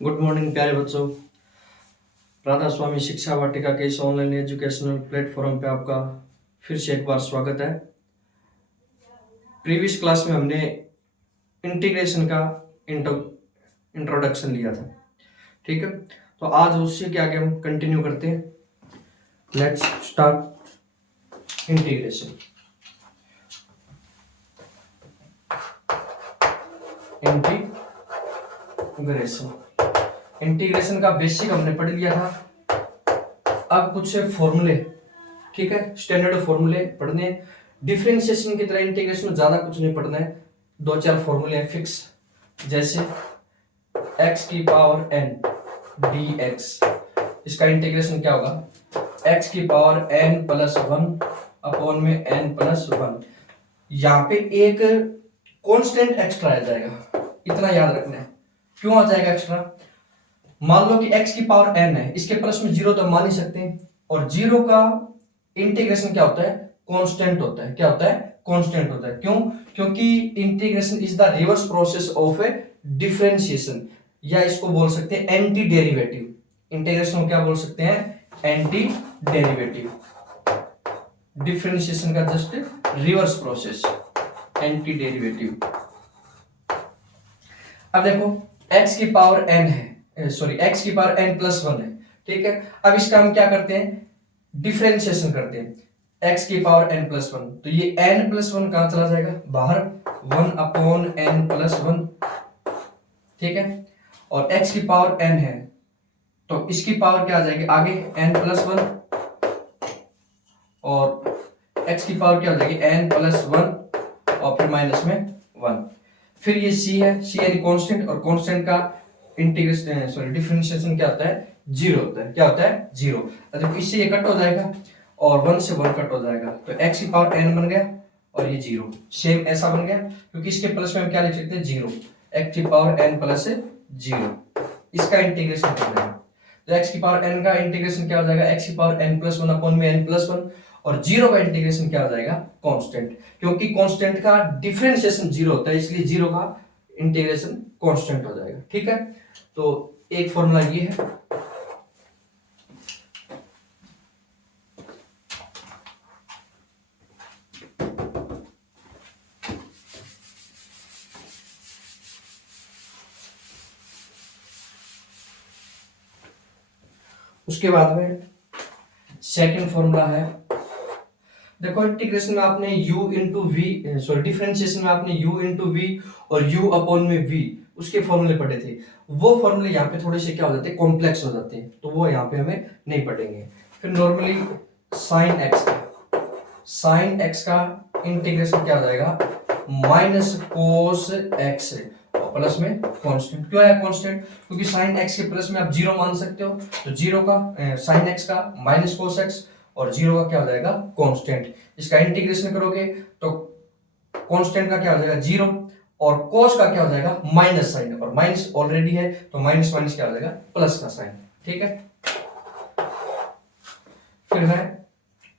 Good morning प्यारे बच्चों। राधा स्वामी शिक्षा वाटिका के इस ऑनलाइन एजुकेशनल प्लेटफॉर्म पे आपका फिर से एक बार स्वागत है। प्रीवियस क्लास में हमने इंटीग्रेशन का इंट्रोडक्शन लिया था, ठीक है। तो आज उससे के आगे हम कंटिन्यू करते हैं। Let's start integration. इंटीग्रेशन का बेसिक हमने पढ़ लिया था। अब कुछ फॉर्मूले, ठीक है, स्टैंडर्ड फॉर्मूले पढ़ने हैं। डिफरेंशिएशन की तरह इंटीग्रेशन में ज्यादा कुछ नहीं पढ़ना है। दो चार फॉर्मूले हैं फिक्स, जैसे x की पावर n dx, इसका इंटीग्रेशन क्या होगा? x की पावर n प्लस 1 अपॉन में n प्लस 1। यहाँ पे एक कांस्टेंट एक्स्ट्रा आ जाएगा, इतना याद रखना है। क्यों आ जाएगा एक्स्ट्रा? मान लो कि x की पावर n है, इसके प्लस में 0 तो हम मान ही सकते हैं, और 0 का इंटीग्रेशन क्या होता है? कांस्टेंट होता है। क्या होता है? कांस्टेंट होता है। क्यों? क्योंकि integration is the reverse process of A differentiation, या इसको बोल सकते हैं एंटी डेरिवेटिव। इंटीग्रेशन को क्या बोल सकते हैं? Anti derivative. डिफरेंशिएशन का just reverse process, anti derivative. अब देखो x की पावर n है, सॉरी x की पावर n प्लस 1 है, ठीक है। अब इसका हम क्या करते हैं? डिफरेंशिएशन करते हैं। x की पावर n प्लस 1, तो ये n प्लस 1 कहां चला जाएगा? बाहर। 1 अपॉन n प्लस 1, ठीक है। और x की पावर n है, तो इसकी पावर क्या आ जाएगी आगे? n प्लस 1, और x की पावर क्या हो जाएगी? n प्लस 1 और फिर माइनस में 1। फिर ये c है, c यानी कांस्टेंट, और कांस्टेंट का इंटीग्रेशन सॉरी डिफरेंशिएशन क्या होता है? 0 होता है। क्या होता है? 0। तो इससे ये कट हो जाएगा और 1 से 1 कट हो जाएगा, तो x की पावर n बन गया और ये 0 सेम ऐसा बन गया, क्योंकि इसके प्लस में हम क्या लिख सकते हैं? 0। x की पावर n प्लस 0, इसका इंटीग्रेशन कर देंगे। तो x की पावर n का इंटीग्रेशन क्या हो जाएगा? x की पावर n प्लस 1 अपॉन में n प्लस 1, और 0 का इंटीग्रेशन क्या हो जाएगा? कांस्टेंट। क्योंकि कांस्टेंट का डिफरेंशिएशन 0 होता है, इसलिए 0 का इंटीग्रेशन कांस्टेंट हो जाएगा, ठीक है। तो एक फॉर्मूला ये है। उसके बाद में सेकंड फॉर्मूला है। देखो इंटीग्रेशन में आपने u into V, sorry differentiation में आपने u इंटू वी और u अपॉन में v, उसके फॉर्मूले पढ़े थे। वो फॉर्मूले यहाँ पे थोड़े से क्या हो जाते हैं? कॉम्प्लेक्स हो जाते हैं, तो वो यहाँ पे हमें नहीं पढ़ेंगे। फिर नॉर्मली साइन x का इंटीग्रेशन क्या हो जाएगा? माइनस कोस x और प्लस में कांस्टेंट। क्यों है कांस्टेंट? क्योंकि साइन x के प्लस में आप 0 मान सकते हो, तो 0 का साइन x का माइनस कोस x और 0 का क्या हो जाएगा? कांस्टेंट। इसका इंटीग्रेशन करोगे तो कांस्टेंट का क्या हो जाएगा? 0, और कोस का क्या हो जाएगा? माइनस साइन, और माइनस ऑलरेडी है तो माइनस माइनस क्या हो जाएगा? प्लस का साइन, ठीक है। फिर है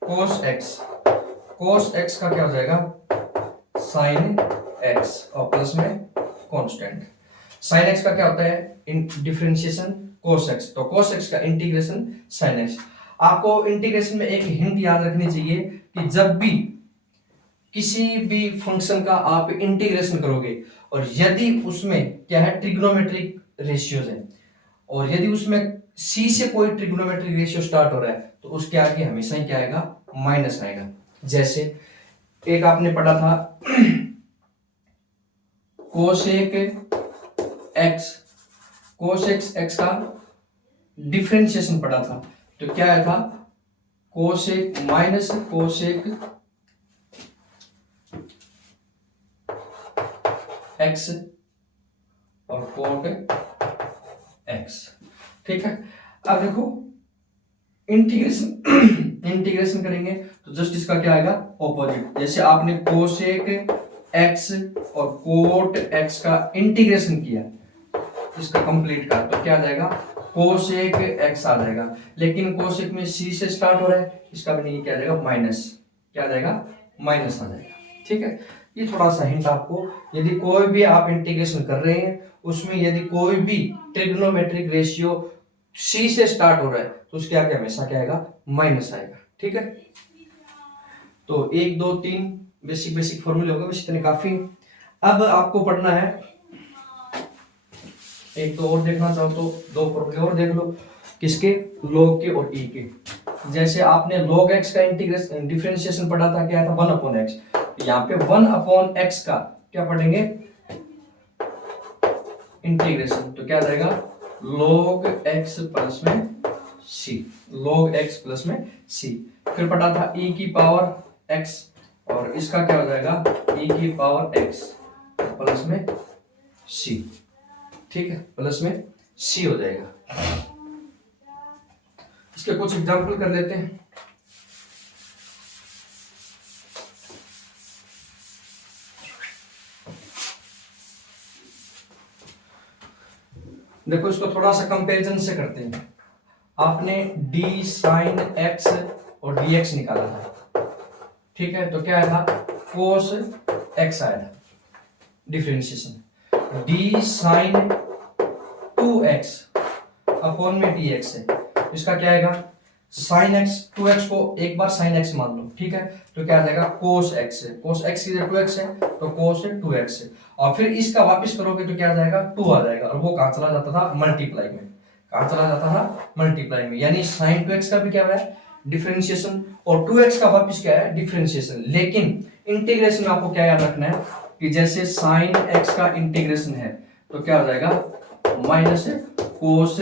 कोस x का क्या हो जाएगा? साइन x और प्लस में कांस्टेंट। साइन x का क्या होता है? इन डिफरेंशिएशन कोस x, तो कोस x का इंटीग्रेशन साइन x। आपको इंटीग्रेशन में एक हिंट याद रखनी चाहिए कि जब भी किसी भी फंक्शन का आप इंटीग्रेशन करोगे, और यदि उसमें क्या है? ट्रिग्नोमेट्रिक रेशियोज है, और यदि उसमें c से कोई ट्रिग्नोमेट्रिक रेशियो स्टार्ट हो रहा है, तो उसके आगे हमेशा ही क्या आएगा? माइनस आएगा। जैसे एक आपने पढ़ा था कोसेक x का डिफरेंशिएशन पढ़ा था, तो क्या आया था? कोसेक माइनस कोसेक x और कोट x, ठीक है। अब देखो इंटीग्रेशन करेंगे तो जस्ट इसका क्या आएगा? ऑपोजिट। जैसे आपने कोसेक x और कोट x का इंटीग्रेशन किया, इसका कंप्लीट का, तो क्या आ जाएगा? कोसेक x आ जाएगा। लेकिन कोसेक में c से स्टार्ट हो रहा है, इसका भी नहीं, क्या आ जाएगा? माइनस। क्या आ जाएगा? माइनस आ जाएगा, ठीक है। ये थोड़ा सा हिंट आपको, यदि कोई भी आप इंटीग्रेशन कर रहे हैं उसमें यदि कोई भी ट्रिग्नोमेट्रिक रेशियो सी से स्टार्ट हो रहा है तो उसके आगे हमेशा क्या आएगा, माइनस आएगा। ठीक है, तो 1 2 3 बेसिक बेसिक फॉर्मूले होगा, बस इतने काफी। अब आपको पढ़ना है, एक तो और देखना चाहो तो 2 फॉर्मूले और देख लो, किसके, log के और e के। जैसे आपने log x का इंटीग्रेशन डिफरेंशिएशन पढ़ा था, क्या था 1/x, यहाँ पे 1/x का क्या पढ़ेंगे, इंटीग्रेशन, तो क्या जाएगा log x प्लस में c, log x प्लस में c। फिर पढ़ा था e की पावर x, और इसका क्या हो जाएगा e की पावर x प्लस में c। ठीक है, प्लस में c हो जाएगा। इसके कुछ एग्जाम्पल कर लेते हैं। देखो इसको थोड़ा सा कंपैरिजन से करते हैं। आपने d sin x और dx निकाला था, ठीक है, तो क्या आया था cos x आया था differentiation, d sin 2x upon में dx है, इसका क्या आएगा sin x, 2x को एक बार sin x मान लो, ठीक है, तो क्या आ जाएगा cos x है, cos x की जगह 2x है तो cos 2x है, और फिर इसका वापस करोगे तो क्या आ जाएगा 2 आ जाएगा, और वो कहाँ चला जाता था मल्टीप्लाई में, कहाँ चला जाता था मल्टीप्लाई में, यानी sin 2x का भी क्या है डिफरेंशिएशन, और 2x का वापस क्या है डिफरेंशिएशन। लेकिन इंटीग्रेशन में आपको क्या याद रखना है कि जैसे sin x का इंटीग्रेशन है तो क्या हो जाएगा माइनस cos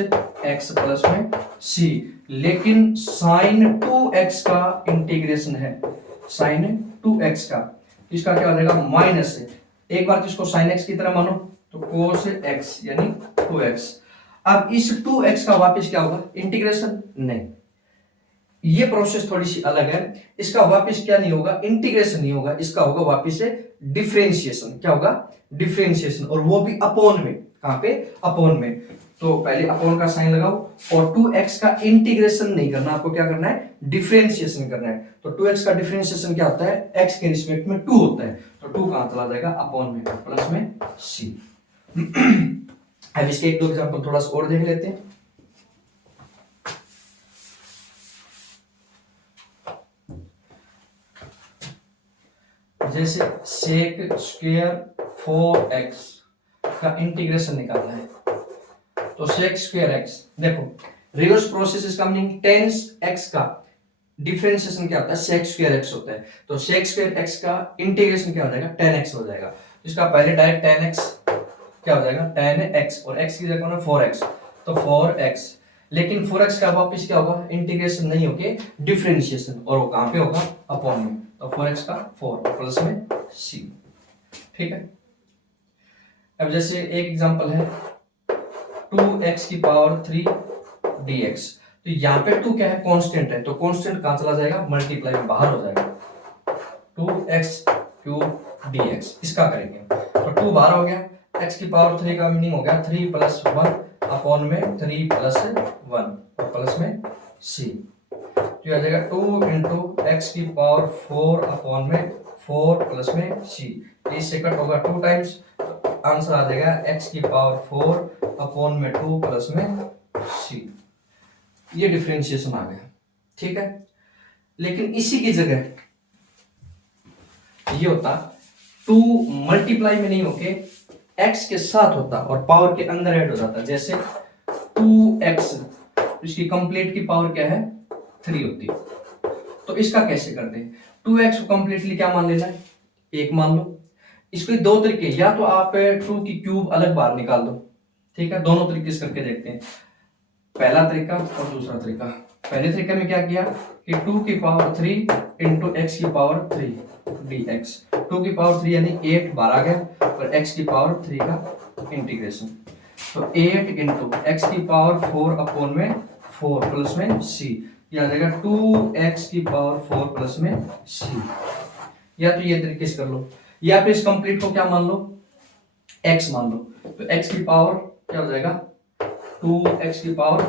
x प्लस में c, लेकिन sin 2x का इंटीग्रेशन है, sin 2x का, इसका क्या हो जाएगा माइनस है, एक बार तो इसको sin x की तरह मानो तो cos x यानी 2x। अब इस 2x का वापस क्या होगा इंटीग्रेशन, नहीं, ये प्रोसेस थोड़ी सी अलग है, इसका वापस क्या नहीं होगा इंटीग्रेशन नहीं होगा, इसका होगा वापस से डिफरेंशिएशन, क्या होगा डिफरेंशिएशन, और वो भी अपॉन में, कहां पे अपॉन में, तो पहले अपॉन का साइन लगाओ, और 2x का इंटीग्रेशन नहीं करना, आपको क्या करना है डिफरेंशिएशन करना है, तो 2x का डिफरेंशिएशन क्या होता है x के रिस्पेक्ट में 2 होता है, तो 2 कहां चला जाएगा अपॉन में प्लस में c। अब इसके एक दो एग्जांपल थोड़ा सा और देख लेते हैं। जैसे sec स्क्वायर 4x का इंटीग्रेशन निकालना है, तो sec स्क्वायर x, देखो रिवर्स प्रोसेस इसका मीनिंग tan x का डिफरेंशिएशन क्या होता है sec स्क्वायर x होता है, तो sec स्क्वायर x का इंटीग्रेशन क्या हो जाएगा tan x हो जाएगा, इसका पहले डायरेक्ट tan x क्या हो जाएगा tan x, और x की जगह 4x, तो 4x, लेकिन 4x का वापस क्या होगा इंटीग्रेशन नहीं होके डिफरेंशिएशन, और वो कहां पे होगा अपॉन में, तो 4x का 4 प्लस में c। ठीक है, अब जैसे एक एग्जांपल है 2x की पावर 3 dx, तो यहाँ पे 2 क्या है कांस्टेंट है, तो कांस्टेंट कहां चला जाएगा मल्टीप्लाई में बाहर हो जाएगा, 2x क्यूब dx, इसका करेंगे तो 2 बाहर हो गया, x की पावर 3 का मीनिंग हो गया 3 प्लस 1 अपॉन में 3 प्लस 1 और प्लस में c, तो आ जाएगा 2 इंटू एक्स की पावर 4 अपॉन में 4 प्लस में c, इससे कट होगा 2 टाइम्स, आंसर आ जाएगा x की पावर 4 अपॉन में 2 प्लस में c। ये डिफरेंशिएशन आ गया, ठीक है, लेकिन इसी की जगह ये होता 2 मल्टीप्लाई में नहीं होके x के साथ होता और पावर के अंदर ऐड हो जाता, जैसे 2x, इसकी कंप्लीट की पावर क्या है 3 होती, तो इसका कैसे करते हैं, 2x को कंप्लीटली क्या मान लेना है 1 मान लो, इसके 2 तरीके, या तो आप 2 की क्यूब अलग बाहर निकाल दो, ठीक है, दोनों तरीके से करके देखते हैं, पहला तरीका और दूसरा तरीका। पहले तरीके में क्या किया कि 2 की पावर 3 इंटू एक्स की पावर 3 dx, 2 की पावर 3 यानी 8 बाहर आ गया, और x की पावर 3 का इंटीग्रेशन, तो 8 इंटू एक्स की पावर 4 अपॉन में 4 प्लस में c, यह आ जाएगा 2x की पावर 4 प्लस में c, या तो ये तरीके से कर लो, या फिर इस कंप्लीट को क्या मान लो x मान लो, तो x की पावर क्या हो जाएगा 2x की पावर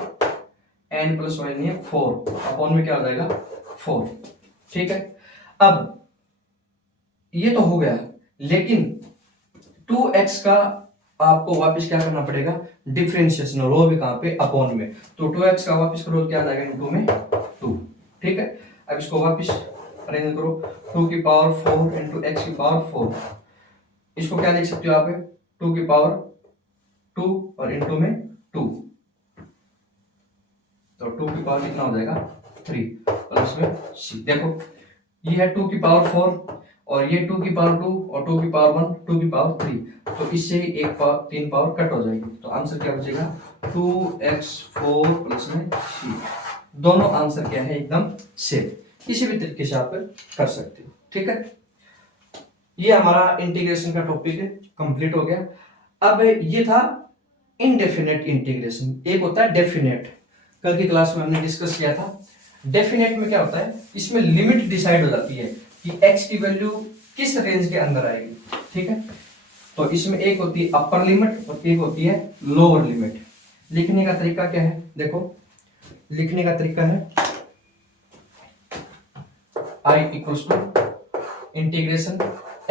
n प्लस 1 नहीं है 4 अपॉन में क्या हो जाएगा 4, ठीक है। अब ये तो हो गया, लेकिन 2x का आपको वापस क्या करना पड़ेगा, डिफरेंशिएशन, रो भी कहां पे, अपॉन में। तो 2x का वापस करो क्या आ जाएगा, इनटू में 2। ठीक है, अब इसको वापस अरेंज करो, 2 की पावर 4 इंटू एक्स की पावर 4। इसको क्या लिख सकते हो आप, 2 की पावर 2 और इंटू में 2, तो 2 की पावर कितना हो जाएगा 3 प्लस में c। देखो ये है 2 की पावर 4 और ये 2 की पावर 2 और 2 की पावर 1, 2 की पावर 3, तो इससे ही एक पावर 3 पावर कट हो जाएगी, तो आंसर क्या बचेगा 2x4 प्लस में c। दोनों आंसर क्या है, एकदम सेम। किसी भी तरीके से आप कर सकते हो। ठीक है, ये हमारा इंटीग्रेशन का टॉपिक कंप्लीट हो गया। अब ये था इनडेफिनेट इंटीग्रेशन, एक होता है डेफिनेट। कल की क्लास में हमने डिस्कस किया था। डेफिनेट में क्या होता है, इसमें लिमिट डिसाइड हो जाती है कि x की वैल्यू किस रेंज के अंदर आएगी। ठीक है, तो इसमें एक होती है अपर लिमिट और एक होती है लोअर लिमिट। लिखने का तरीका क्या है, देखो लिखने का तरीका है i equals to integration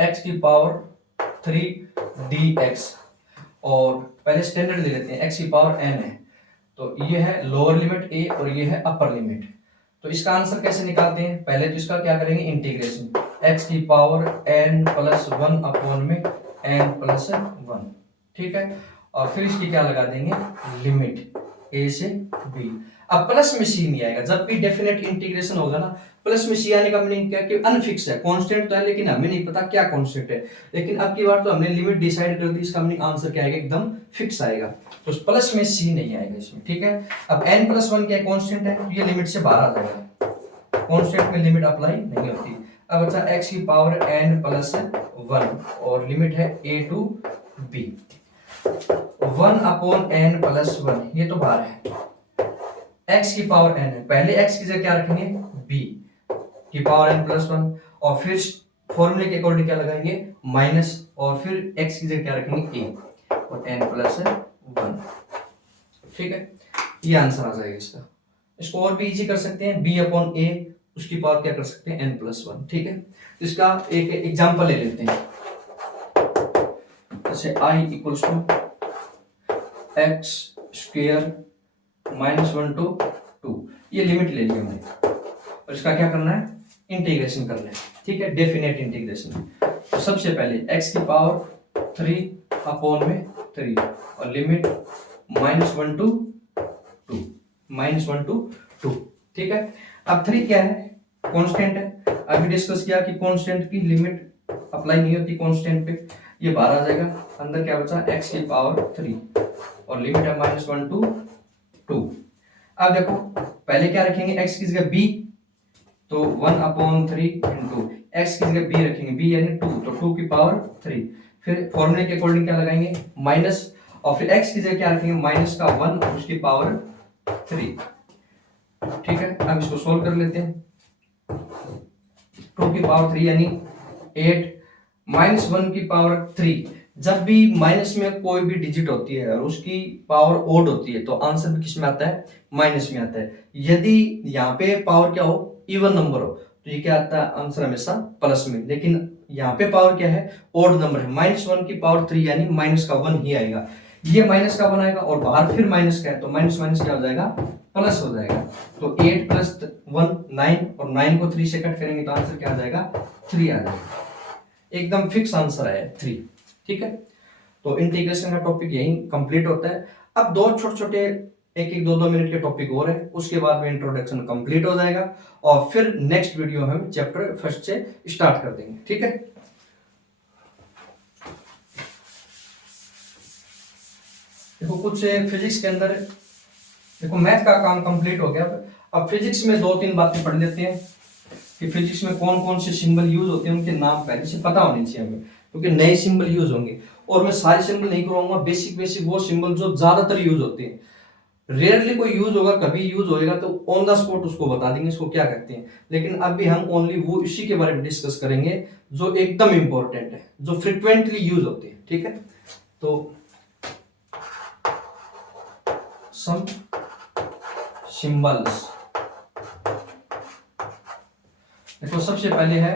x की पावर 3 dx, और पहले स्टैंडर्ड ले लेते हैं, x की पावर n है, तो ये है लोअर लिमिट a और ये है अपर लिमिट। तो इसका आंसर कैसे निकालते हैं, पहले तो इसका क्या करेंगे, इंटीग्रेशन x की पावर n प्लस 1 अपॉन में n प्लस 1। ठीक है, और फिर इसकी क्या लगा देंगे, लिमिट a से b। अब प्लस में c नहीं आएगा, जब भी डेफिनेट इंटीग्रेशन होगा ना, प्लस में c आने का मीनिंग क्या, कि अनफिक्स है, कांस्टेंट तो है लेकिन हमें नहीं पता क्या कांस्टेंट है। लेकिन अब की बार तो हमने लिमिट डिसाइड कर दी, इसका मीनिंग आंसर क्या आएगा, एकदम फिक्स आएगा, तो प्लस में c नहीं आएगा इसमें। ठीक है, अब n प्लस 1 क्या कांस्टेंट है, तो ये लिमिट से बाहर आ जाएगा, कांस्टेंट में लिमिट अप्लाई नहीं होती। अब अच्छा x की पावर n प्लस 1 और लिमिट है a to b, 1 upon n plus 1, ये तो बाहर है, x की पावर n है, पहले x की जगह क्या रखेंगे, b की पावर n प्लस 1, और फिर फॉर्मूले के अकॉर्डिंग क्या लगाएंगे, माइनस, और फिर x की जगह क्या रखेंगे, a और n प्लस 1। ठीक है, ये आंसर आ जाएगा इसका। इसको और भी इजी कर सकते हैं, b अपॉन a, उसकी पावर क्या कर सकते हैं, n प्लस 1। ठीक है, तो इसका एक एग्जांपल ले लेते हैं, जैसे i equals to x square minus 1 to 2, ये लिमिट ले ली हमने, और इसका क्या करना है, इंटीग्रेशन करना है। ठीक है, डेफिनेट इंटीग्रेशन। तो सबसे पहले x की पावर 3 अपॉन में 3 और लिमिट -1 टू 2, -1 टू 2। ठीक है, अब 3 क्या है, कांस्टेंट है, अभी डिस्कस किया कि कांस्टेंट की लिमिट अप्लाई नहीं होती कांस्टेंट पे, ये बाहर आ जाएगा, अंदर क्या बचा, x की पावर 3 और लिमिट है -1 टू 2। अब देखो पहले क्या रखेंगे, x की जगह b, तो 1 अपॉन 3 इंटू x की जगह b रखेंगे, b यानी 2, तो 2 की पावर 3, फिर फॉर्मूले के अकॉर्डिंग क्या लगाएंगे, माइनस, और फिर x की जगह क्या रखेंगे, माइनस का 1 और उसकी पावर 3। ठीक है, अब इसको सोल्व कर लेते हैं, 2 की पावर 3 यानी 8, -1 की पावर 3। जब भी माइनस में कोई भी डिजिट होती है और उसकी पावर ओड होती है, तो आंसर भी किस में आता है, माइनस में आता है। यदि यहाँ पे पावर क्या हो, इवन नंबर हो, तो ये क्या आता है, आंसर हमेशा प्लस में। लेकिन यहाँ पे पावर क्या है, ओड नंबर है, -1 की पावर 3 यानी माइनस का 1 ही आएगा, ये माइनस का 1 आएगा और बाहर फिर माइनस का है, तो माइनस माइनस क्या हो जाएगा, प्लस हो जाएगा। तो 8 प्लस 1 9, और 9 को 3 से कट करेंगे तो आंसर क्या आ जाएगा, 3 आ जाएगा, एकदम फिक्स आंसर है 3। ठीक है, तो इंटीग्रेशन का टॉपिक यही कंप्लीट होता है। अब दो छोटे छोटे 1-1 2-2 मिनट के टॉपिक और है, उसके बाद में इंट्रोडक्शन कंप्लीट हो जाएगा, और फिर नेक्स्ट वीडियो हम चैप्टर फर्स्ट से स्टार्ट कर देंगे। ठीक है, देखो कुछ फिजिक्स के अंदर, देखो मैथ का काम कंप्लीट हो गया, अब फिजिक्स में 2-3 बातें पढ़ लेते हैं कि फिजिक्स में कौन कौन से सिंबल यूज होते हैं, उनके नाम पहले से पता होने चाहिए हमें, क्योंकि नए सिंबल यूज होंगे, और मैं सारे सिंबल नहीं करवाऊंगा, बेसिक बेसिक वो सिंबल जो ज्यादातर यूज होते हैं, रेयरली कोई यूज होगा, कभी यूज होएगा तो ऑन द स्पॉट उसको बता देंगे इसको क्या कहते हैं। लेकिन अभी हम ओनली वो इसी के बारे में डिस्कस करेंगे जो एकदम इंपॉर्टेंट है, जो फ्रिक्वेंटली यूज होते हैं। ठीक है, तो सम सिंबल्स, देखो सबसे पहले है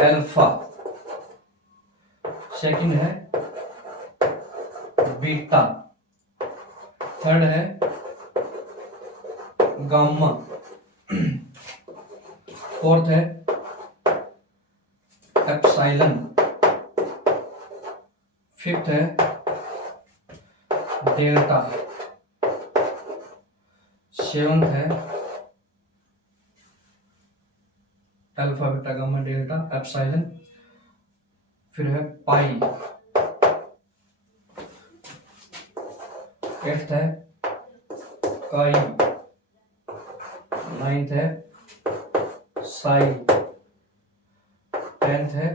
अल्फा, सेकंड है बीटा, थर्ड है गामा, फोर्थ है एप्सिलॉन, फिफ्थ है डेल्टा, सेवंथ है alpha beta gamma delta epsilon, फिर है पाई, एट्थ है काई, नाइन्थ है साई, टेंथ है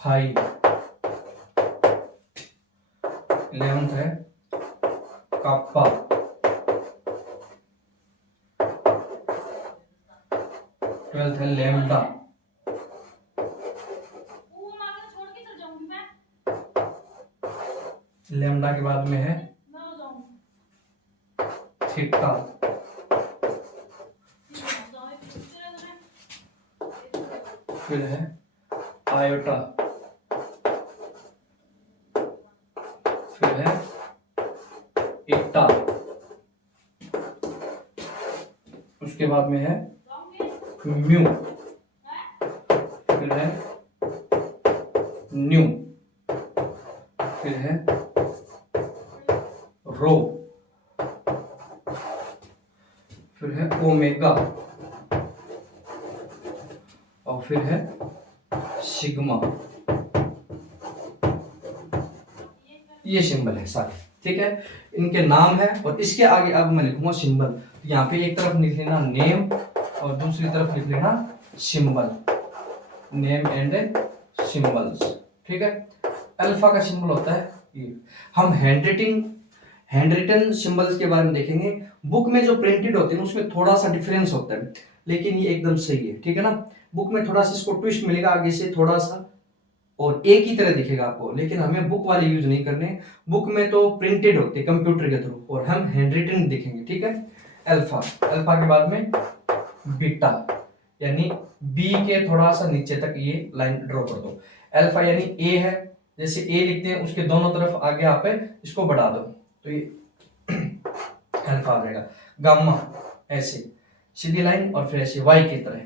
फाई, 11th है काप्पा, 12th है लैम्डा, लैम्डा के बाद में है थीटा, फिर है आयोटा, फिर है इटा, उसके बाद में है म्यू, फिर है न्यू, फिर है रो, फिर है ओमेगा, और फिर है सिग्मा। ये सिंबल है सारे, ठीक है, इनके नाम है। और इसके आगे अब मैं लिखूंगा सिंबल। तो यहाँ पे एक तरफ लिख लेना नेम और दूसरी तरफ लिख लेना सिंबल, नेम एंड सिंबल्स, ठीक है। अल्फा का सिंबल होता है ये। हम हैंड रिटन सिंबल्स के बारे में देखेंगे। बुक में जो प्रिंटेड होते हैं उसमें थोड़ा सा डिफरेंस होता है, लेकिन ये एकदम सही है, ठीक है ना। बुक में थोड़ा सा इसको ट्विस्ट मिलेगा आगे से थोड़ा सा, और एक ही तरह दिखेगा आपको, लेकिन हमें बुक वाले यूज नहीं करने। बुक में तो प्रिंटेड होते हैं कंप्यूटर के थ्रू, और हम हैंड रिटन दिखेंगे, ठीक है। अल्फा, अल्फा के बाद में बीटा, यानी बी के थोड़ा सा नीचे तक ये लाइन ड्रॉ कर दो। अल्फा यानी ए है, जैसे ए लिखते हैं उसके दोनों तरफ आगे आप इसको बढ़ा दो तो ये अल्फा आ जाएगा। गामा ऐसे सीधी लाइन और फिर ऐसे वाई की तरह।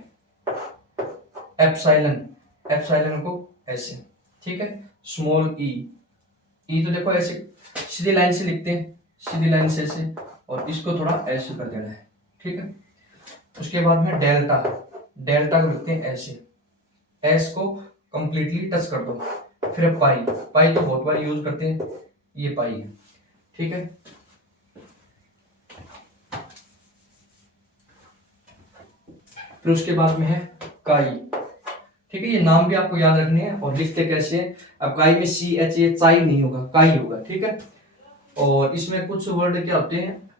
एप्सिलॉन, एप्सिलॉन को ऐसे, ठीक है। स्मॉल ई, ई तो देखो ऐसे सीधी लाइन से लिखते हैं, सीधी लाइन से ऐसे, और इसको थोड़ा ऐसे कर देना है, ठीक है। उसके बाद में डेल्टा, डेल्टा को लिखते हैं ऐसे, एस को कंप्लीटली टच कर दो। फिर पाई, पाई तो बहुत बार यूज करते हैं, ये पाई है, ठीक है। फिर उसके बाद में है काई, ठीक है। ये नाम भी आपको याद रखने हैं और लिखते कैसे हैं। अब काई में सी एच ए चाई नहीं होगा, काई होगा, ठीक है। और इसमें कुछ वर्ड क्या होते हैं,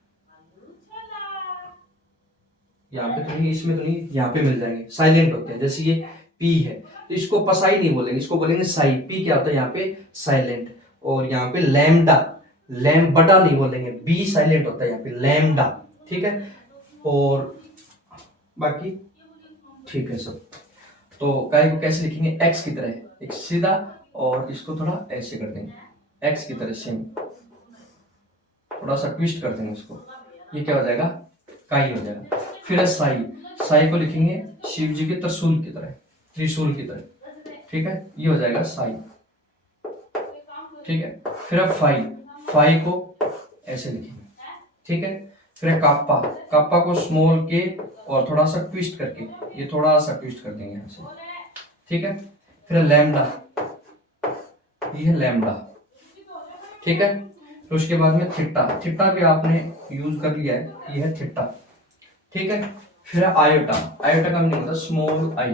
यहाँ पे तो नहीं, इसमें तो नहीं, यहाँ पे मिल जाएंगे, साइलेंट होते हैं। जैसे ये पी है तो इसको पसाई नहीं बोलेंगे, इसको बोलेंगे साई। पी क्या होता है यहाँ पे, साइलेंट। और यहाँ पे लैम्डा, लैम्बडा नहीं बोलेंगे, बी साइलेंट होता है यहाँ पे, लैम्डा, ठीक है। और बाकी ठीक है सब। तो काई को कैसे लिखेंगे, एक्स की तरह, एक सीधा, और इसको थोड़ा ऐसे कर देंगे, एक्स की तरह सेम, थोड़ा सा ट्विस्ट कर देंगे इसको, ये क्या हो जाएगा, काई हो जाएगा। फिर है साई, साई को लिखेंगे शिव जी के त्रिशूल की तरह, त्रिशूल की तरह, ठीक है, ये हो जाएगा साई, ठीक है। फिर है फाई, फाई को ऐसे लिखेंगे, ठीक है। फिर है काप्पा, काप्पा को स्मॉल के और थोड़ा सा ट्विस्ट करके, ये थोड़ा सा ट्विस्ट कर देंगे यहाँ से, ठीक है। फिर है लैम्डा, ये है लैम्डा, ठीक है। फिर उसके बाद में थीटा, थीटा भी आपने यूज कर लिया है, ये है थीटा, ठीक है। फिर है आयोटा, आयोटा का मीनिंग होता है स्मॉल आई,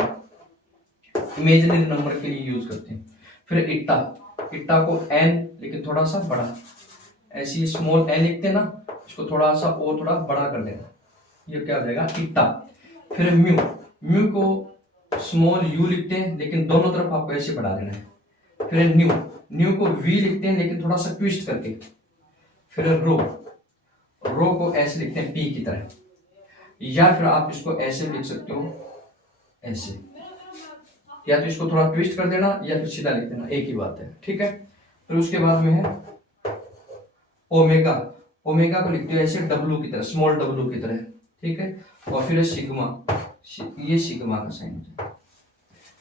इमेजिनरी नंबर के लिए यूज करते हैं। फिर इट्टा, इट्टा को एन लेकिन थोड़ा सा बड़ा, ऐसी स्मॉल एन लिखते हैं ना, इसको थोड़ा सा और थोड़ा बड़ा कर देना, ये क्या हो जाएगा, इट्टा। फिर म्यू, म्यू को स्मॉल यू लिखते हैं लेकिन दोनों तरफ आपको ऐसे बढ़ा देना है। फिर न्यू, न्यू को वी लिखते हैं लेकिन थोड़ा सा ट्विस्ट करके। फिर रो, रो को ऐसे लिखते हैं पी की तरह, या फिर आप इसको ऐसे लिख सकते हो, ऐसे, या तो इसको थोड़ा ट्विस्ट कर देना या फिर सीधा लिख देना, एक ही बात है, ठीक है। फिर उसके बाद में है ओमेगा, ओमेगा को लिखते हो ऐसे डब्लू की तरह, स्मॉल डब्लू की तरह, ठीक है। और फिर है सिग्मा, ये सिग्मा का साइन है।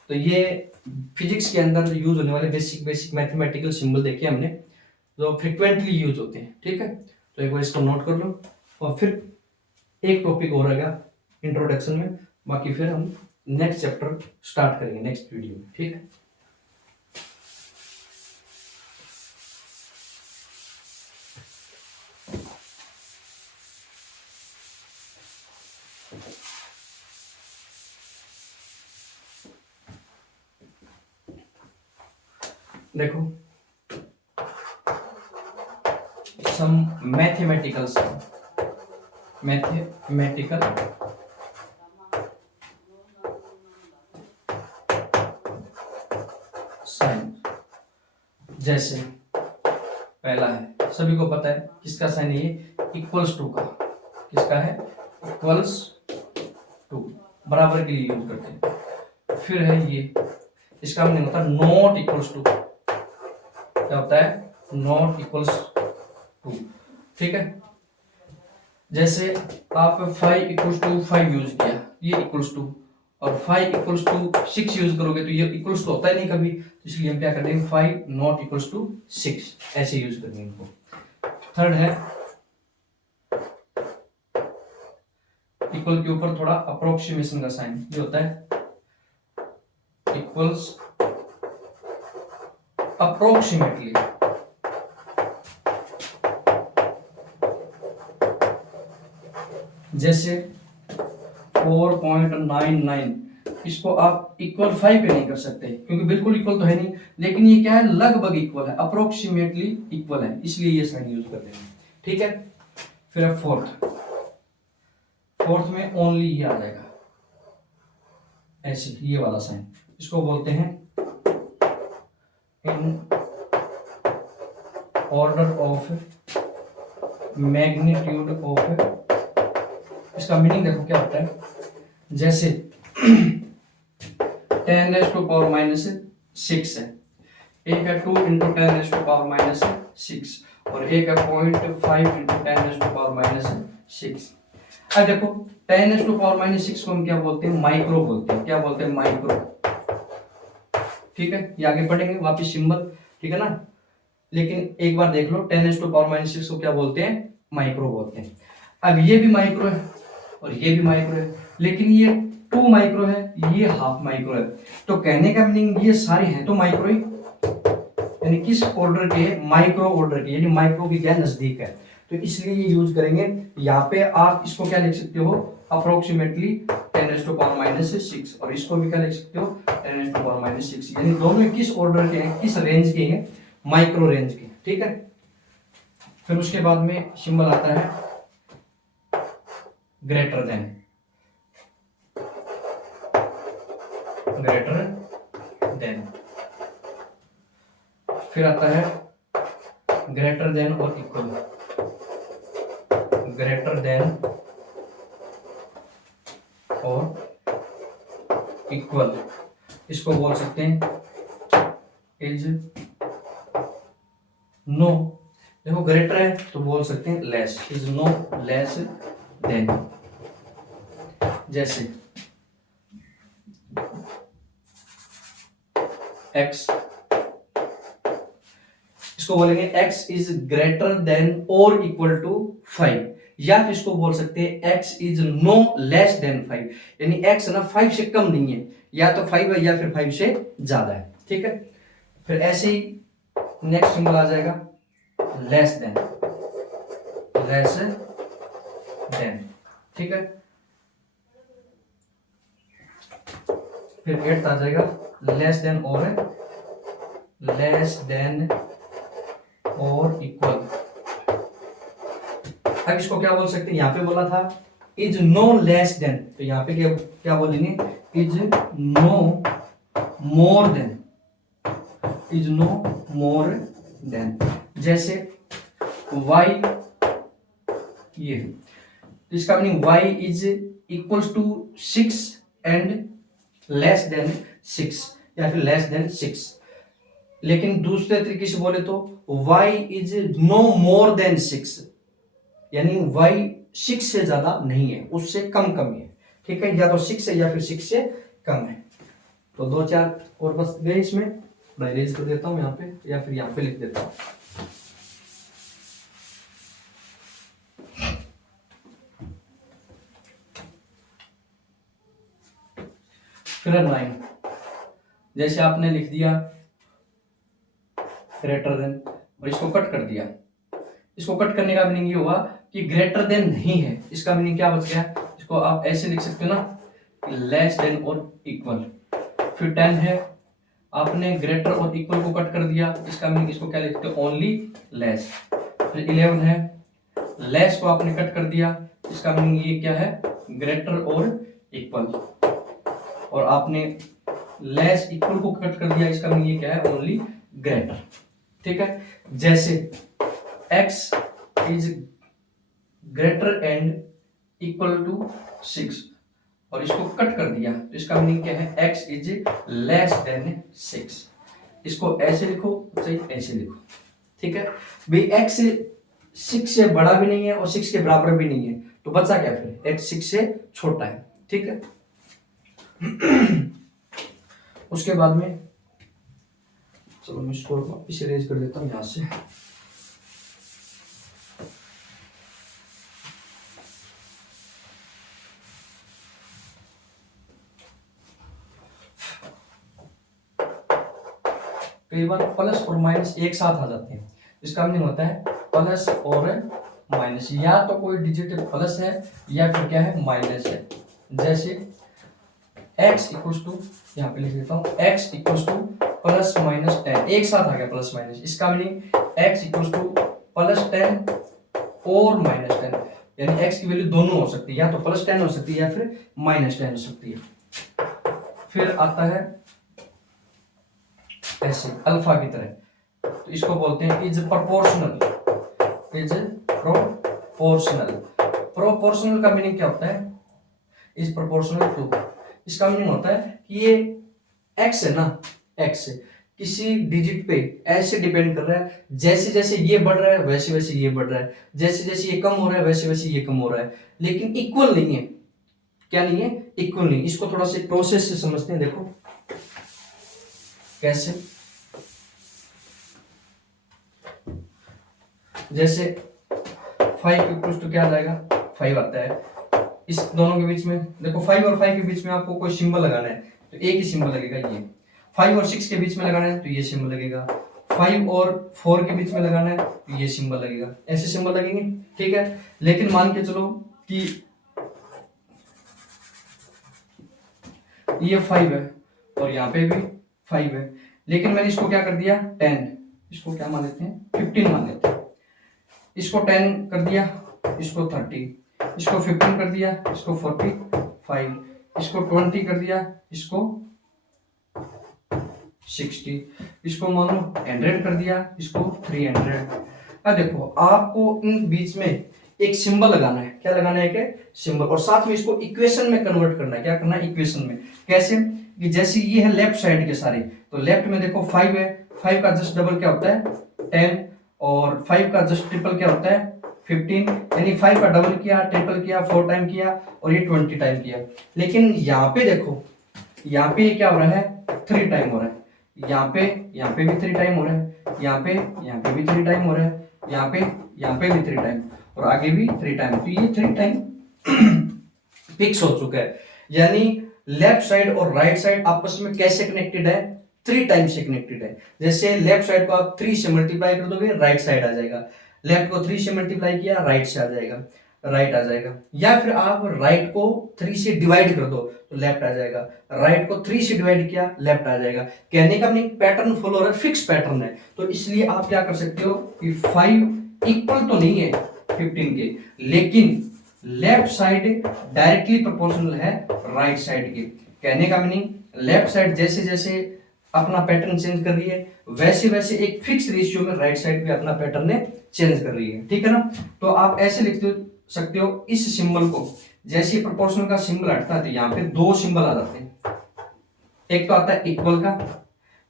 तो ये फिजिक्स के अंदर यूज होने वाले बेसिक मैथमेटिकल सिंबल देखे हमने, जो फ्रिक्वेंटली यूज होते हैं, ठीक है। तो एक बार इसको नोट कर लो, और फिर एक टॉपिक और रहेगा इंट्रोडक्शन में, बाकी फिर हम नेक्स्ट चैप्टर स्टार्ट करेंगे नेक्स्ट वीडियो में, ठीक है। देखो सम मैथमेटिकल साइन जैसे पहला है, सभी को पता है किसका साइन है, ये इक्वल्स टू का, किसका है, इक्वल्स टू, बराबर के लिए यूज करते हैं। फिर है ये, इसका मीनिंग होता है नॉट इक्वल्स टू, क्या होता है, नॉट इक्वल्स टू, ठीक है। जैसे आप 5 इक्वल्स टू 5 यूज किया, ये इक्वल्स टू, और 5 इक्वल्स टू 6 यूज करोगे तो ये इक्वल्स तो होता ही नहीं कभी, इसलिए हम क्या करते हैं, 5 नॉट इक्वल्स टू 6, ऐसे यूज करनी है इनको। थर्ड है इक्वल के ऊपर थोड़ा अप्रोक्सीमेशन का साइन, ये होता है इक्वल्स अप्रोक्सीमेटली, जैसे 4.99, इसको आप इक्वल 5 पे नहीं कर सकते क्योंकि बिल्कुल इक्वल तो है नहीं, लेकिन ये क्या है, लगभग इक्वल है, अप्रोक्सीमेटली इक्वल है, इसलिए ये साइन यूज करते हैं, ठीक है। फिर है फोर्थ में ओनली ये आ जाएगा, ऐसे ये वाला साइन, इसको बोलते हैं in order of magnitude of, इसका मीनिंग देखो क्या होता है, जैसे 10⁻⁻6 है, एक है 2 × 10⁻⁻6 और एक है 0.5 × 10⁻⁻6। अब देखो 10⁻⁻6 को हम क्या बोलते हैं, माइक्रो बोलते हैं, क्या बोलते हैं, माइक्रो, ठीक है। ये आगे पढ़ेंगे वापिस सिंबल, ठीक है ना। लेकिन एक बार देख लो 10⁻⁻6 को क्या बोलते हैं, माइक्रो बोलते हैं। अब ये भी माइक्रो है और ये भी माइक्रो है, लेकिन ये 2 माइक्रो है, ये हाफ माइक्रो है, तो कहने का मीनिंग ये सारे हैं तो माइक्रो ही, यानी किस ऑर्डर के, माइक्रो ऑर्डर के, यानी माइक्रो की क्या नजदीक है, तो इसलिए ये यूज करेंगे। यहाँ पे आप इसको क्या लिख सकते हो, अप्रोक्सीमेटली 10⁻⁻6, और इसको भी क्या लिख सकते हो, 10⁻⁻6, यानी दोनों किस ऑर्डर के हैं, किस रेंज के हैं, माइक्रो रेंज के, ठीक है। फिर उसके बाद में सिंबल आता है ग्रेटर देन, फिर आता है ग्रेटर देन और इक्वल, ग्रेटर देन और इक्वल, इसको बोल सकते हैं इज नो, देखो ग्रेटर है तो बोल सकते हैं less, is no less than, जैसे x, इसको बोलेंगे x इज ग्रेटर देन और इक्वल टू 5, या फिर इसको बोल सकते हैं x is no less than 5, यानी x ना 5 से कम नहीं है, या तो 5 है या फिर 5 से ज्यादा है, ठीक है। फिर ऐसे ही नेक्स्ट सिंबल आ जाएगा लेस देन, ठीक है। फिर 8th आ जाएगा लेस देन और इक्वल। अब इसको क्या बोल सकते हैं, यहाँ पे बोला था इज नो लेस देन, तो यहाँ पे क्या बोलेंगे, इज नो मोर देन, जैसे y, ये इसका meaning y is equals to 6 and less than 6 या फिर लेस देन 6। लेकिन दूसरे तरीके से बोले तो y is no more than 6, यानी y 6 से ज्यादा नहीं है, उससे कम कम है। ठीक है, या तो 6 है या फिर 6 से कम है। तो 2-4 और बस गए इसमें, मैं इरेज कर देता हूं यहाँ पे या फिर यहाँ पे लिख देता हूं। फिगर 9, जैसे आपने लिख दिया ग्रेटर देन और इसको कट कर दिया। इसको कट करने का मीनिंग ये हुआ कि ग्रेटर देन नहीं है, इसका मीनिंग क्या बच गया, इसको आप ऐसे लिख सकते हो ना, लेस देन और इक्वल। फिर 10 है, आपने ग्रेटर और इक्वल को कट कर दिया, इसका मीनिंग इसको क्या लिखते हो, ओनली लेस। फिर 11 है, लेस को आपने कट कर दिया, इसका मीनिंग ये क्या है, ग्रेटर और इक्वल। और आपने लेस इक्वल को कट कर दिया, इसका मीनिंग ये क्या है, ओनली ग्रेटर। ठीक है, जैसे x is greater and equal to 6 और इसको कट कर दिया, तो इसका मीनिंग क्या है, x इज लेस देन 6। इसको ऐसे लिखो चाहे ऐसे लिखो। ठीक है भाई, x 6 से बड़ा भी नहीं है और 6 के बराबर भी नहीं है, तो बचा क्या फिर, x 6 से छोटा है। ठीक है उसके बाद में चलो मैं इसको वापस इरेज कर देता हूं यहां से। कई बार प्लस और माइनस एक साथ आ जाते हैं, इसका मीनिंग होता है प्लस और माइनस, या तो कोई डिजिट प्लस है या फिर क्या है, माइनस है। जैसे x इक्वल्स टू, यहाँ पे लिख देता हूँ, x equals two plus minus 10, एक साथ आ गया प्लस माइनस, इसका meaning x equals two plus 10 और माइनस 10, यानी x की वैल्यू दोनों हो सकती है, या तो प्लस 10 हो सकती है या फिर माइनस 10 हो सकती है। फिर आता है ऐसे अल्फा की तरह, तो इसको बोलते हैं is proportional, is proportional. Proportional का मीनिंग क्या होता है, इज प्रोपोर्शनल टू, इसका मीनिंग होता है कि ये x है ना, x किसी डिजिट पे ऐसे डिपेंड कर रहा है, जैसे जैसे ये बढ़ रहा है वैसे वैसे ये बढ़ रहा है, जैसे जैसे ये कम हो रहा है वैसे वैसे ये कम हो रहा है, लेकिन इक्वल नहीं है। क्या नहीं है, इक्वल नहीं। इसको थोड़ा सा प्रोसेस से समझते हैं, देखो कैसे। जैसे 5 इक्वल्स टू क्या आ जाएगा, 5 आता है। इस दोनों के बीच में देखो, 5 और 5 के बीच में आपको कोई सिंबल लगाना है, तो एक ही सिंबल लगेगा, ये। 5 और 6 के बीच में लगाना है तो ये सिंबल लगेगा, 5 और 4 के बीच में लगाना है तो ये सिंबल लगेगा, ऐसे सिंबल लगेंगे। ठीक है, लेकिन मान के चलो कि ये 5 है और यहाँ पे भी 5 है, लेकिन मैंने इसको क्या कर दिया, 10, इसको क्या मान लेते हैं, 15 मान लेते हैं। इसको 10 कर दिया, इसको 30, इसको 15 कर दिया, इसको 45, इसको 20 कर दिया, इसको 60, इसको मान लो 100 कर दिया, इसको 300। अब देखो आपको इन बीच में एक सिंबल लगाना है, क्या लगाना है, एक सिंबल, और साथ में इसको इक्वेशन में कन्वर्ट करना है। क्या करना है, इक्वेशन में। कैसे कि जैसे ये है लेफ्ट साइड के सारे, तो लेफ्ट में देखो 5 है, 5 का जस्ट डबल क्या होता है 10, और 5 का जस्ट ट्रिपल क्या होता है 15, यानी 5 का डबल किया, ट्रिपल किया, 4 टाइम किया और ये 20 टाइम किया। लेकिन यहाँ पे देखो, यहाँ पे क्या हो रहा है, 3 टाइम हो रहा है, यहाँ पे भी 3 टाइम हो रहा है, यहाँ पे भी 3 टाइम हो रहा है, यहाँ पे भी 3 टाइम, और आगे भी 3 टाइम। तो ये 3 टाइम फिक्स हो चुका है, यानी लेफ्ट साइड और राइट साइड आपस में कैसे कनेक्टेड है, 3 टाइम से कनेक्टेड है। जैसे लेफ्ट साइड को आप 3 से मल्टीप्लाई कर दोगे, राइट साइड आ जाएगा, लेफ्ट को 3 से मल्टीप्लाई किया, राइट से आ जाएगा, राइट आ जाएगा। या फिर आप राइट को 3 से डिवाइड कर दो तो लेफ्ट आ जाएगा, राइट को 3 से डिवाइड किया, लेफ्ट आ जाएगा। कहने का अपनी पैटर्न फॉलो हो रहा है, फिक्स पैटर्न है। तो इसलिए आप क्या कर सकते हो कि 5 इक्वल तो नहीं है 15 के, लेकिन लेफ्ट साइड डायरेक्टली प्रोपोर्शनल है राइट साइड के। कहने का मीनिंग लेफ्ट साइड जैसे जैसे अपना पैटर्न चेंज कर रही है, वैसे वैसे एक फिक्स रेशियो में राइट साइड भी अपना पैटर्न चेंज कर रही है। ठीक है ना, तो आप ऐसे लिख सकते हो इस सिंबल को, जैसे प्रोपोर्शनल का सिंबल हटता है तो यहाँ पे 2 सिंबल आ जाते हैं, एक तो आता है इक्वल का,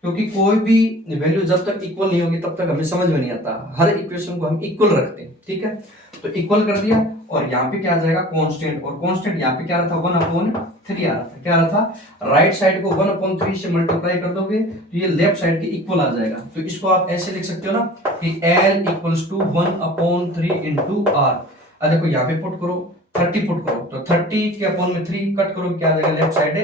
क्योंकि कोई भी वैल्यू जब तक इक्वल नहीं होगी तब तक हमें समझ में नहीं आता, हर इक्वेशन को हम इक्वल रखते हैं, ठीक है। तो इक्वल कर दिया, और यहाँ पे क्या आ जाएगा कांस्टेंट, और कांस्टेंट यहाँ पे क्या रहा था 1/3 आ रहा था, क्या रहा था राइट साइड को 1/3 से मल्टीप्लाई कर दोगे तो ये लेफ्ट साइड के इक्वल आ जाएगा। तो इसको आप ऐसे लिख सकते हो ना कि L equals to 1/3 into R। अब देखो यहाँ पे पुट करो 30 पुट करो, तो 30 के अपॉन में 3 कट करो, क्या आ जाएगा लेफ्ट साइड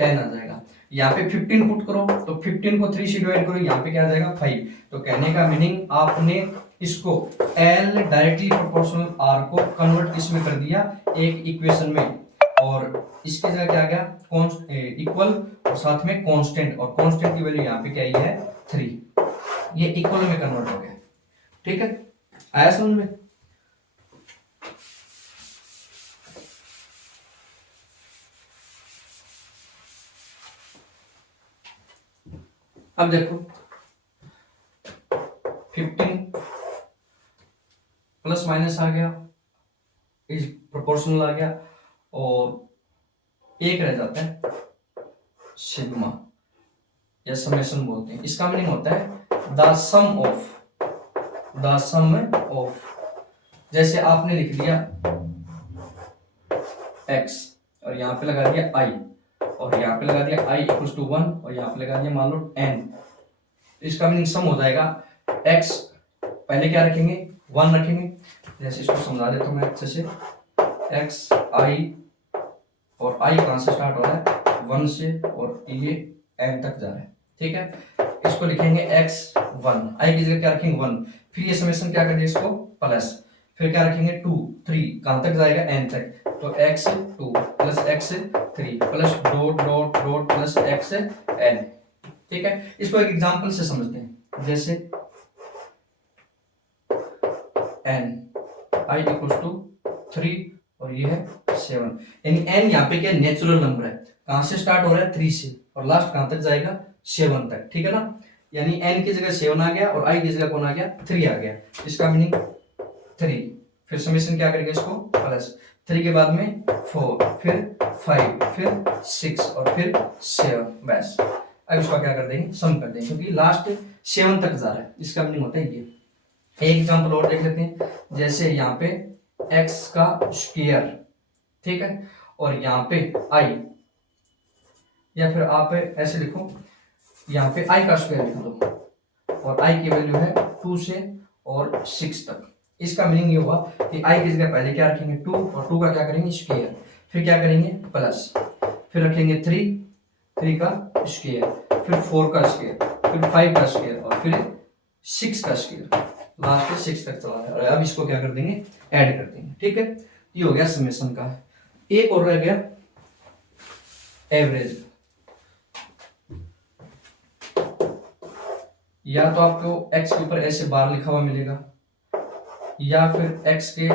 10 आ जाएगा। यहाँ पे 15 पुट करो, तो 15 को 3 से डिवाइड करो, यहाँ पे क्या आ जाएगा 5। तो कहने का मीनिंग आपने इसको L डायरेक्टली प्रोपोर्शनल R को कन्वर्ट किस में कर दिया, एक इक्वेशन में, और इसकी जगह क्या आ गया इक्वल, और साथ में कांस्टेंट, और कांस्टेंट की वैल्यू यहाँ पे क्या आई है 3, ये इक्वल में कन्वर्ट हो गया, ठीक है। आया समझ में? अब देखो 15 प्लस माइनस आ गया, इस प्रोपोर्शनल आ गया, और एक रह जाता है सिग्मा या समेशन बोलते हैं। इसका मीनिंग होता है द सम ऑफ, जैसे आपने लिख दिया x और यहाँ पे लगा दिया i, और यहाँ पे लगा दिया i इक्वल्स टू 1, और यहाँ पे लगा दिया मान लो n। इसका मीनिंग सम हो जाएगा x, पहले क्या रखेंगे 1 रखेंगे, जैसे इसको समझा देता हूँ मैं अच्छे से, x i, और i कहाँ से स्टार्ट हो रहा है 1 से, और ये n तक जा रहा है, ठीक है। इसको लिखेंगे x1, i की जगह क्या रखेंगे 1, फिर ये समेशन क्या करेंगे इसको प्लस, फिर क्या रखेंगे 2 3 कहाँ तक जाएगा n तक, तो x2 plus x3 plus dot dot dot plus xn, ठीक है। इसको एक एग्जांपल से समझते हैं, जैसे n i इक्वल्स टू 3 और ये है 7, यानी n यहाँ पे क्या नेचुरल नंबर है, कहाँ से स्टार्ट हो रहा है 3 से, और लास्ट कहाँ तक जाएगा 7 तक, ठीक है ना। यानी n की जगह 7 आ गया, और i की जगह कौन आ गया 3 आ गया, इसका मीनिंग 3, फिर समेशन क्या करेंगे इसको प्लस, 3 के बाद में 4, फिर 5, फिर 6, और फिर 7, बस। अब इसका क्या कर देंगे सम कर देंगे, क्योंकि लास्ट 7 तक जा रहा है, इसका मीनिंग होता है ये। एक एग्जांपल और देख लेते हैं, जैसे यहाँ पे x का स्क्वायर, ठीक है, और यहाँ पे i, या फिर आप ऐसे लिखो, यहाँ पे i का स्क्वायर लिख दो, और i की वैल्यू है 2 से और 6 तक। इसका मीनिंग ये हुआ कि i की जगह पहले क्या रखेंगे 2, और 2 का क्या करेंगे स्क्वायर, फिर क्या करेंगे प्लस, फिर रखेंगे 3 का स्क्वायर, फिर 4 का स्क्वायर, फिर 5 का स्क्वायर, और फिर 6 का स्क्वायर, लास्ट में 6 तक चला है। और अब इसको क्या कर देंगे ऐड कर देंगे, ठीक है। ये हो गया समेशन का। एक और रह गया एवरेज, या तो आपको x के ऊपर ऐसे बार लिखा हुआ मिलेगा, या फिर x के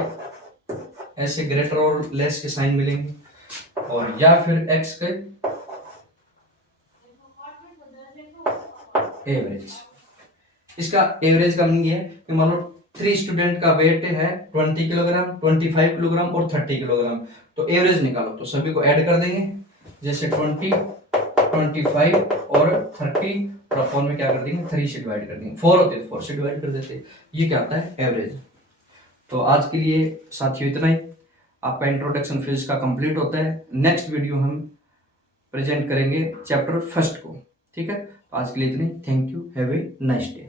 ऐसे ग्रेटर और लेस के साइन मिलेंगे, और या फिर x के एवरेज। इसका एवरेज का मीनिंग ये है कि मान लो 3 स्टूडेंट का वेट है 20 किलोग्राम, 25 किलोग्राम और 30 किलोग्राम, तो एवरेज निकालो, तो सभी को ऐड कर देंगे, जैसे 20 25 और 30, और अपॉन में क्या कर देंगे 3 से डिवाइड कर देंगे, 4 होते हैं 4 से डिवाइड कर देते, ये क्या आता है एवरेज। तो आज के लिए साथियों इतना ही, आपका इंट्रोडक्शन फेज का कंप्लीट होता है। नेक्स्ट वीडियो हम प्रेजेंट करेंगे चैप्टर फर्स्ट को, ठीक है। तो आज के लिए इतनी, thank you, have a nice day.